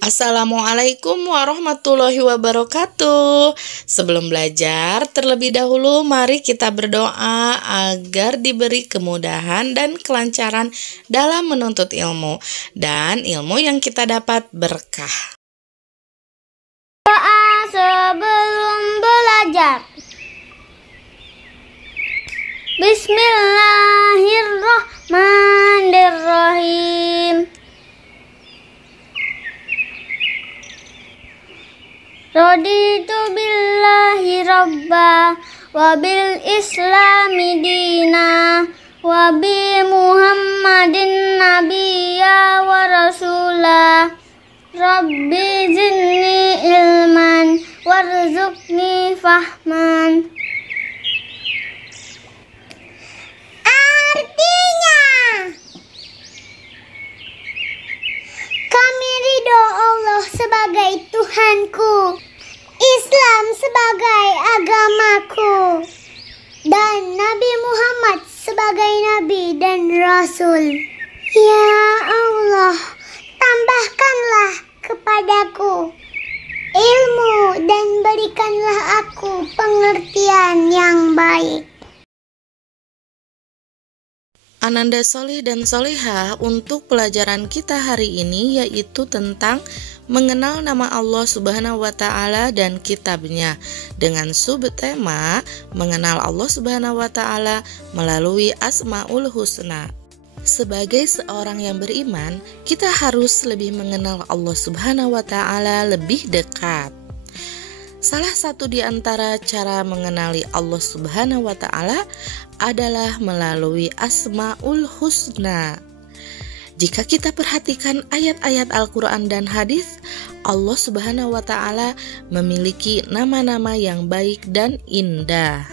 Assalamualaikum warahmatullahi wabarakatuh. Sebelum belajar, terlebih dahulu mari kita berdoa agar diberi kemudahan dan kelancaran dalam menuntut ilmu, dan ilmu yang kita dapat berkah. Doa sebelum belajar. Bismillahirrahmanirrahim. Raditu billahi rabba wa bil islami dina wa bi muhammadin nabiyya wa rasula. Rabbi zidni ilman warzuqni fahman. Artinya, kami ridho Allah sebagai Tuhanku, Islam sebagai agamaku, dan Nabi Muhammad sebagai Nabi dan Rasul. Ya Allah, tambahkanlah kepadaku ilmu dan berikanlah aku pengertian yang baik. Ananda Solih dan Solihah, untuk pelajaran kita hari ini yaitu tentang mengenal nama Allah Subhanahu wa Ta'ala dan kitabnya, dengan subtema mengenal Allah Subhanahu wa Ta'ala melalui Asmaul Husna. Sebagai seorang yang beriman, kita harus lebih mengenal Allah Subhanahu wa Ta'ala lebih dekat. Salah satu di antara cara mengenali Allah Subhanahu wa Ta'ala adalah melalui Asmaul Husna. Jika kita perhatikan ayat-ayat Al-Quran dan hadis, Allah Subhanahu wa Ta'ala memiliki nama-nama yang baik dan indah.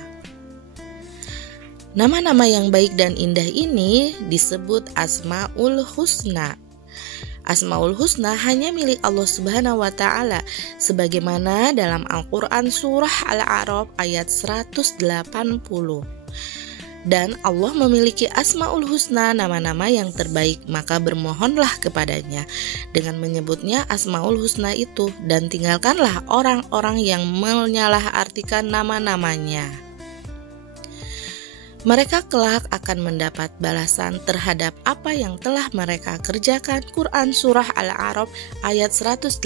Nama-nama yang baik dan indah ini disebut Asmaul Husna. Asmaul Husna hanya milik Allah Subhanahu wa Ta'ala, sebagaimana dalam Al-Quran surah Al-A'raf ayat 180. Dan Allah memiliki Asmaul Husna, nama-nama yang terbaik, maka bermohonlah kepadanya dengan menyebutnya Asmaul Husna itu, dan tinggalkanlah orang-orang yang menyalahartikan nama-namanya. Mereka kelak akan mendapat balasan terhadap apa yang telah mereka kerjakan. Quran Surah Al-A'raf ayat 180.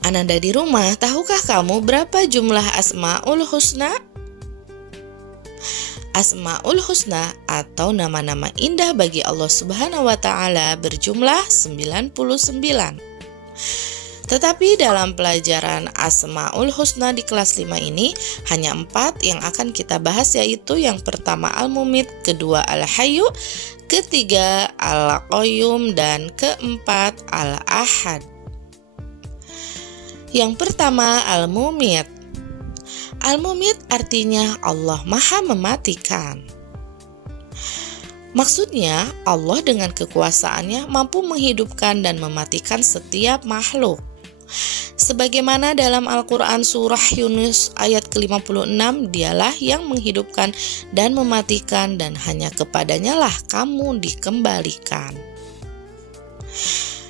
Ananda di rumah, tahukah kamu berapa jumlah Asmaul Husna? Asmaul Husna atau nama-nama indah bagi Allah Subhanahu wa Ta'ala berjumlah 99. Tetapi dalam pelajaran Asmaul Husna di kelas 5 ini hanya 4 yang akan kita bahas, yaitu yang pertama Al-Mumit, kedua Al-Hayyu, ketiga Al-Qayyum, dan keempat Al-Ahad. Yang pertama Al-Mumit. Al-Mumit artinya Allah Maha Mematikan. Maksudnya Allah dengan kekuasaannya mampu menghidupkan dan mematikan setiap makhluk. Sebagaimana dalam Al-Quran surah Yunus ayat ke-56, dialah yang menghidupkan dan mematikan, dan hanya kepadanya lah kamu dikembalikan.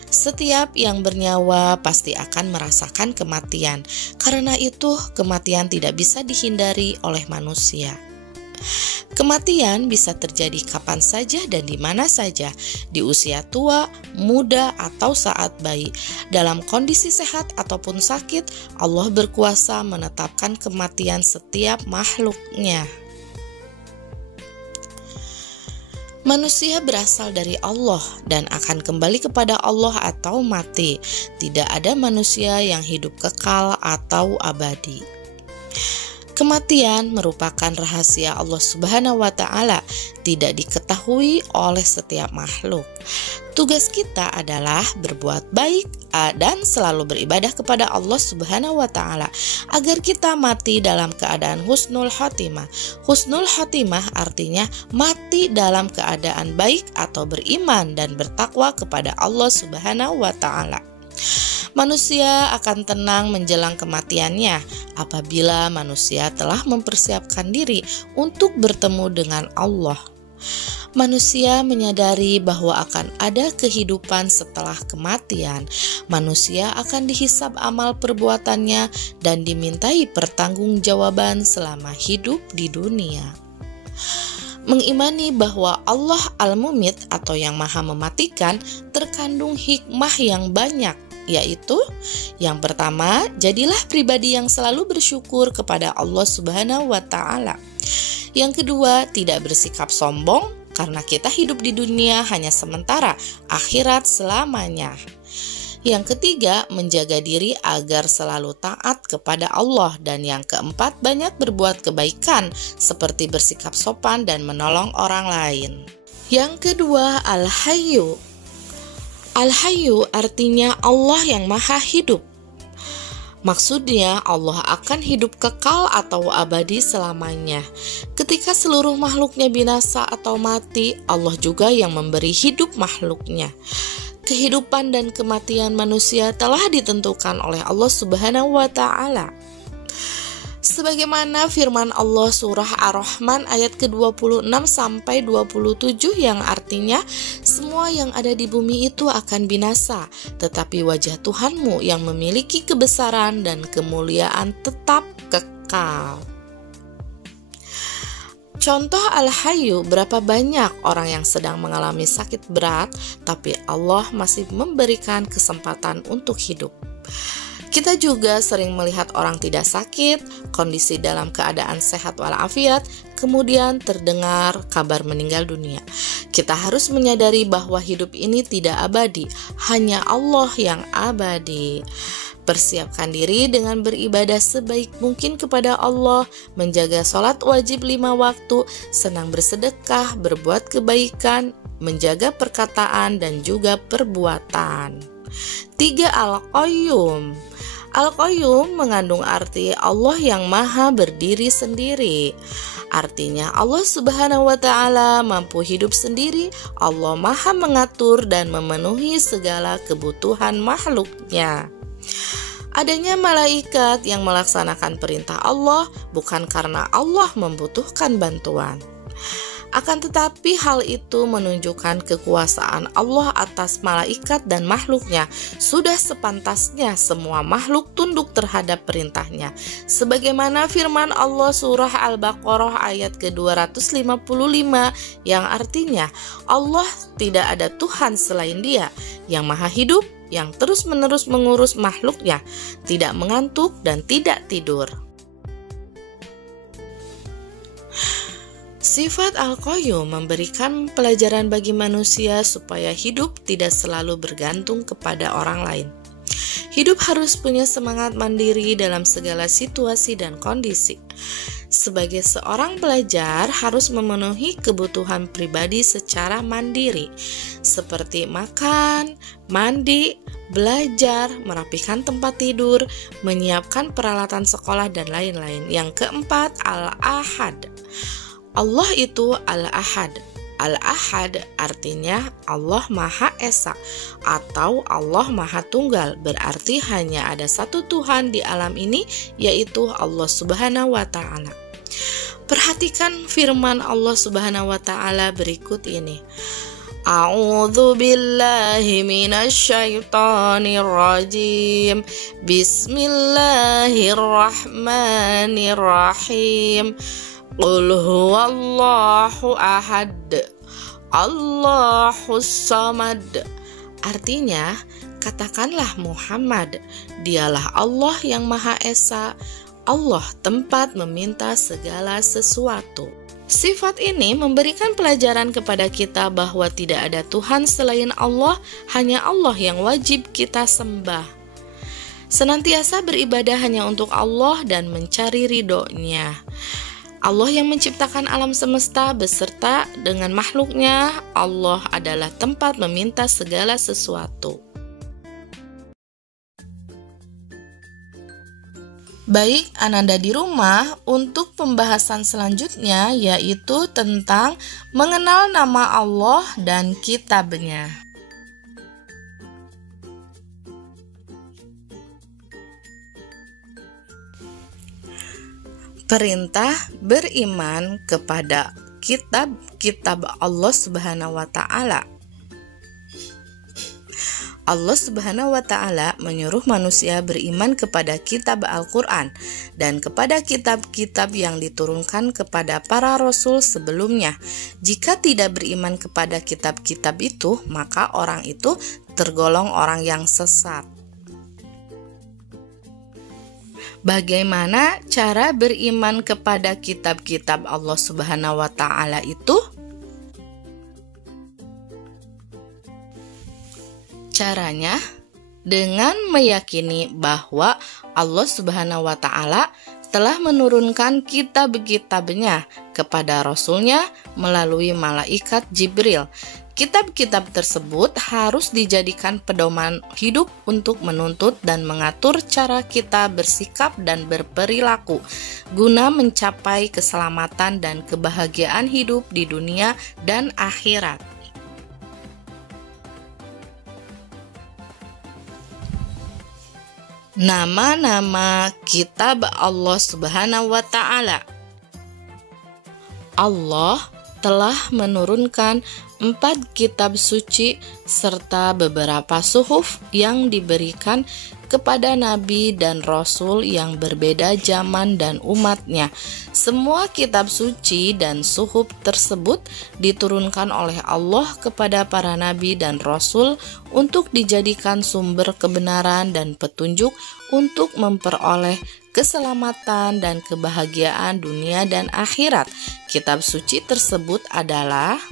Setiap yang bernyawa pasti akan merasakan kematian. Karena itu kematian tidak bisa dihindari oleh manusia. Kematian bisa terjadi kapan saja dan di mana saja, di usia tua, muda, atau saat bayi. Dalam kondisi sehat ataupun sakit, Allah berkuasa menetapkan kematian setiap makhluknya. Manusia berasal dari Allah dan akan kembali kepada Allah atau mati. Tidak ada manusia yang hidup kekal atau abadi. Kematian merupakan rahasia Allah Subhanahu wa Ta'ala, tidak diketahui oleh setiap makhluk. Tugas kita adalah berbuat baik dan selalu beribadah kepada Allah Subhanahu wa Ta'ala agar kita mati dalam keadaan husnul khotimah. Husnul khotimah artinya mati dalam keadaan baik atau beriman dan bertakwa kepada Allah Subhanahu wa Ta'ala. Manusia akan tenang menjelang kematiannya apabila manusia telah mempersiapkan diri untuk bertemu dengan Allah. Manusia menyadari bahwa akan ada kehidupan setelah kematian. Manusia akan dihisab amal perbuatannya dan dimintai pertanggungjawaban selama hidup di dunia. Mengimani bahwa Allah Al-Mumit atau yang Maha Mematikan terkandung hikmah yang banyak, yaitu yang pertama, jadilah pribadi yang selalu bersyukur kepada Allah Subhanahu wa Ta'ala. Yang kedua, tidak bersikap sombong karena kita hidup di dunia hanya sementara, akhirat selamanya. Yang ketiga, menjaga diri agar selalu taat kepada Allah. Dan yang keempat, banyak berbuat kebaikan seperti bersikap sopan dan menolong orang lain. Yang kedua, Al-Hayyu. Al-Hayyu artinya Allah yang Maha Hidup. Maksudnya Allah akan hidup kekal atau abadi selamanya. Ketika seluruh makhluknya binasa atau mati, Allah juga yang memberi hidup makhluknya. Kehidupan dan kematian manusia telah ditentukan oleh Allah Subhanahu wa Ta'ala. Sebagaimana firman Allah surah Ar-Rahman ayat ke-26 sampai 27 yang artinya, semua yang ada di bumi itu akan binasa, tetapi wajah Tuhanmu yang memiliki kebesaran dan kemuliaan tetap kekal. Contoh Al-Hayyu, berapa banyak orang yang sedang mengalami sakit berat, tapi Allah masih memberikan kesempatan untuk hidup. Kita juga sering melihat orang tidak sakit, kondisi dalam keadaan sehat walafiat, kemudian terdengar kabar meninggal dunia. Kita harus menyadari bahwa hidup ini tidak abadi, hanya Allah yang abadi. Persiapkan diri dengan beribadah sebaik mungkin kepada Allah, menjaga sholat wajib 5 waktu, senang bersedekah, berbuat kebaikan, menjaga perkataan dan juga perbuatan. 3. Al-Qayyum. Al-Qayyum mengandung arti Allah yang maha berdiri sendiri. Artinya Allah Subhanahu wa Ta'ala mampu hidup sendiri, Allah maha mengatur dan memenuhi segala kebutuhan makhluknya. Adanya malaikat yang melaksanakan perintah Allah bukan karena Allah membutuhkan bantuan. Akan tetapi hal itu menunjukkan kekuasaan Allah atas malaikat dan makhluknya. Sudah sepantasnya semua makhluk tunduk terhadap perintahnya. Sebagaimana firman Allah surah Al-Baqarah ayat ke-255 yang artinya, Allah tidak ada Tuhan selain Dia yang maha hidup, yang terus-menerus mengurus makhluknya, tidak mengantuk dan tidak tidur. Sifat Al-Qayyum memberikan pelajaran bagi manusia supaya hidup tidak selalu bergantung kepada orang lain. Hidup harus punya semangat mandiri dalam segala situasi dan kondisi. Sebagai seorang pelajar harus memenuhi kebutuhan pribadi secara mandiri, seperti makan, mandi, belajar, merapikan tempat tidur, menyiapkan peralatan sekolah, dan lain-lain. Yang keempat, Al-Ahad. Allah itu Al-Ahad. Al-Ahad artinya Allah Maha Esa atau Allah Maha Tunggal, berarti hanya ada satu Tuhan di alam ini, yaitu Allah Subhanahu wa Ta'ala. Perhatikan firman Allah Subhanahu wa Ta'ala berikut ini. A'udzu billahi minasyaitonir rajim. Bismillahirrahmanirrahim. Qul huwallahu ahad, Allahus samad. Artinya, katakanlah Muhammad, dialah Allah yang Maha Esa, Allah tempat meminta segala sesuatu. Sifat ini memberikan pelajaran kepada kita bahwa tidak ada Tuhan selain Allah, hanya Allah yang wajib kita sembah. Senantiasa beribadah hanya untuk Allah dan mencari ridho-Nya. Allah yang menciptakan alam semesta beserta dengan makhluknya. Allah adalah tempat meminta segala sesuatu. Baik, Ananda di rumah, untuk pembahasan selanjutnya yaitu tentang mengenal nama Allah dan kitabnya. Perintah beriman kepada kitab-kitab Allah Subhanahu wa Ta'ala. Allah Subhanahu wa Ta'ala menyuruh manusia beriman kepada kitab Al-Quran dan kepada kitab-kitab yang diturunkan kepada para rasul sebelumnya. Jika tidak beriman kepada kitab-kitab itu, maka orang itu tergolong orang yang sesat. Bagaimana cara beriman kepada kitab-kitab Allah Subhanahu wa Ta'ala itu? Caranya dengan meyakini bahwa Allah Subhanahu wa Ta'ala telah menurunkan kitab-kitabnya kepada Rasulnya melalui malaikat Jibril. Kitab-kitab tersebut harus dijadikan pedoman hidup untuk menuntut dan mengatur cara kita bersikap dan berperilaku guna mencapai keselamatan dan kebahagiaan hidup di dunia dan akhirat. Nama-nama kitab Allah Subhanahu wa Ta'ala. Allah telah menurunkan 4 kitab suci serta beberapa suhuf yang diberikan kepada nabi dan rasul yang berbeda zaman dan umatnya. Semua kitab suci dan suhuf tersebut diturunkan oleh Allah kepada para nabi dan rasul untuk dijadikan sumber kebenaran dan petunjuk untuk memperoleh keselamatan dan kebahagiaan dunia dan akhirat. Kitab suci tersebut adalah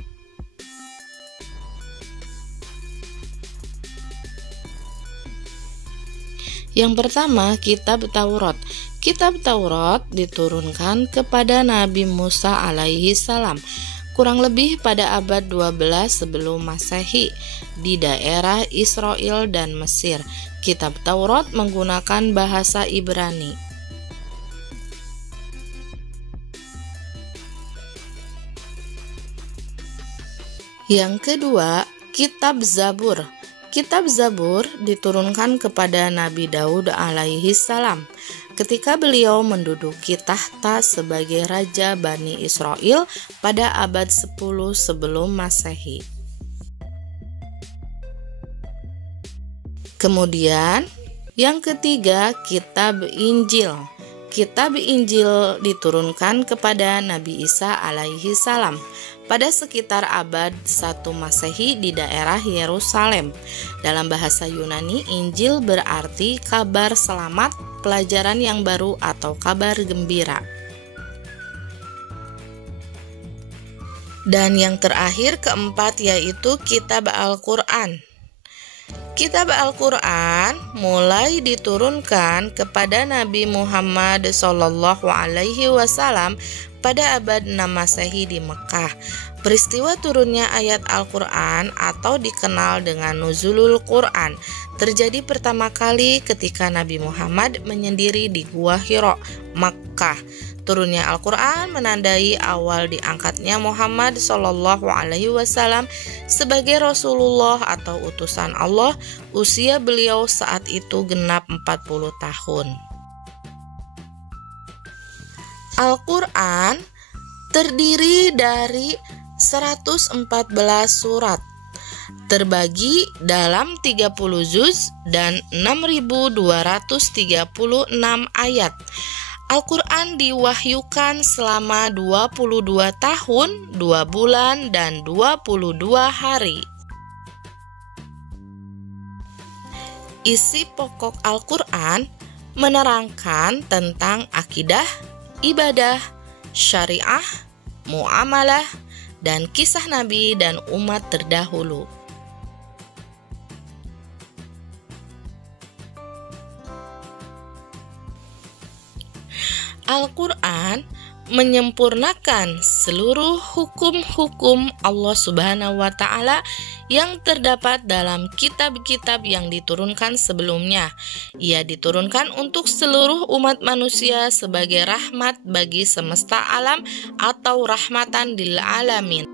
yang pertama, kitab Taurat. Kitab Taurat diturunkan kepada Nabi Musa alaihi salam kurang lebih pada abad 12 sebelum Masehi di daerah Israel dan Mesir. Kitab Taurat menggunakan bahasa Ibrani. Yang kedua, kitab Zabur. Kitab Zabur diturunkan kepada Nabi Daud alaihi salam ketika beliau menduduki tahta sebagai Raja Bani Israel pada abad 10 sebelum Masehi. Kemudian, yang ketiga, kitab Injil. Kitab Injil diturunkan kepada Nabi Isa alaihi salam pada sekitar abad 1 Masehi di daerah Yerusalem. Dalam bahasa Yunani, Injil berarti kabar selamat, pelajaran yang baru atau kabar gembira. Dan yang terakhir, keempat, yaitu kitab Al-Quran. Kitab Al-Quran mulai diturunkan kepada Nabi Muhammad SAW pada abad 6 Masehi di Mekah. Peristiwa turunnya ayat Al-Quran atau dikenal dengan Nuzulul Quran terjadi pertama kali ketika Nabi Muhammad menyendiri di Gua Hira, Makkah. Turunnya Al-Quran menandai awal diangkatnya Muhammad SAW sebagai Rasulullah atau utusan Allah. Usia beliau saat itu genap 40 tahun. Al-Quran terdiri dari 114 surat, terbagi dalam 30 juz dan 6.236 ayat. Al-Quran diwahyukan selama 22 tahun, 2 bulan, dan 22 hari. Isi pokok Al-Quran menerangkan tentang akidah, ibadah, syariah, muamalah, dan kisah Nabi dan umat terdahulu. Al-Quran menyempurnakan seluruh hukum-hukum Allah Subhanahu wa Ta'ala yang terdapat dalam kitab-kitab yang diturunkan sebelumnya. Ia diturunkan untuk seluruh umat manusia sebagai rahmat bagi semesta alam atau rahmatan lil alamin.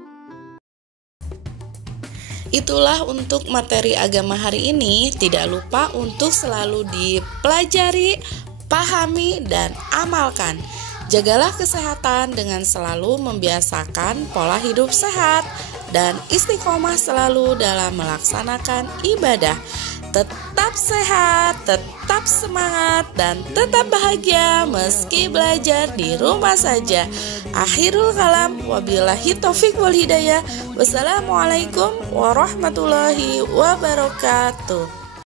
Itulah untuk materi agama hari ini. Tidak lupa untuk selalu dipelajari, pahami, dan amalkan. Jagalah kesehatan dengan selalu membiasakan pola hidup sehat dan istiqomah selalu dalam melaksanakan ibadah. Tetap sehat, tetap semangat, dan tetap bahagia meski belajar di rumah saja. Akhirul kalam, wabillahi taufik wal hidayah. Wassalamualaikum warahmatullahi wabarakatuh.